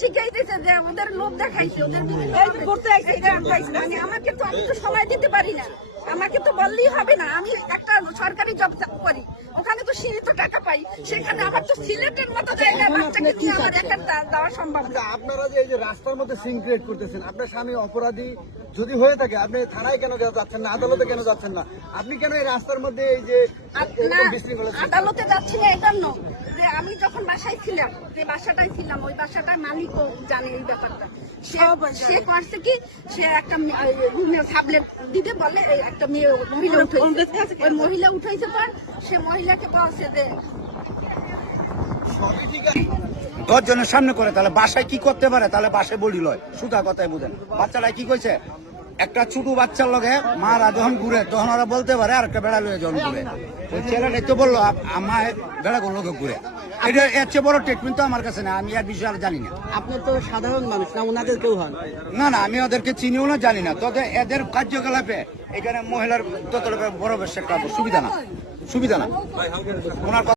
শিখাইতেছে যে ওদের লোভ দেখাইছে, ওদের মানে আমাকে তো, আমি তো সময় দিতে পারি না, আমাকে তো বললেই হবে না। আমি একটা সরকারি জব করি, ওখানে তো সীমিত টাকা পাই, সেখানে আমার তো সিলেটের মতো জায়গায় বাচ্চাকে নিয়ে আমার একটা দেওয়া সম্ভব না। আপনারা যে এই যে রাস্তার মধ্যে সিন ক্রিয়েট করতেছেন, আপনার স্বামী অপরাধী যদি হয়ে থাকে, আপনি থানায় কেন যাচ্ছেন না, আদালতে কেন যাচ্ছেন না? আপনি কেন এই রাস্তার মধ্যে এই যে আদালতে যাচ্ছি না এই জন্য যে আমি যখন বাসায় ছিলাম, যে বাসাটায় ছিলাম, ওই বাসাটার মালিকও জানে এই ব্যাপারটা। সে করছে কি, সে একটা সাবলেট দিতে বলে, একটা মেয়ে মহিলা উঠাইছে, ওই মহিলা উঠাইছে পর সে মহিলাকে বলছে যে 10 জনের সামনে করে, তাহলে বাসায় কি করতে পারে? তাহলে বাসায় বলি লয়, সুতা কথাই বুঝেন। বাচ্চারা কি কইছে, একটা ছোট বাচ্চার লগে মারা যখন ঘুরে তখন ওরা বলতে পারে আর একটা বেড়া লয়ে যখন ঘুরে। ওই ছেলেটাই তো বললো আমার বেড়াগুলো লোকে ঘুরে। এটা এর চেয়ে বড় ট্রিটমেন্ট তো আমার কাছে না, আমি আর বিষয়ে আর জানি না। আপনি তো সাধারণ মানুষ না, ওনাদের কেউ হন না না, আমি ওদেরকে চিনিও না, জানি না। তবে এদের কার্যকলাপে এখানে মহিলার তত বড় বেশ একটা সুবিধা না, সুবিধা না ওনার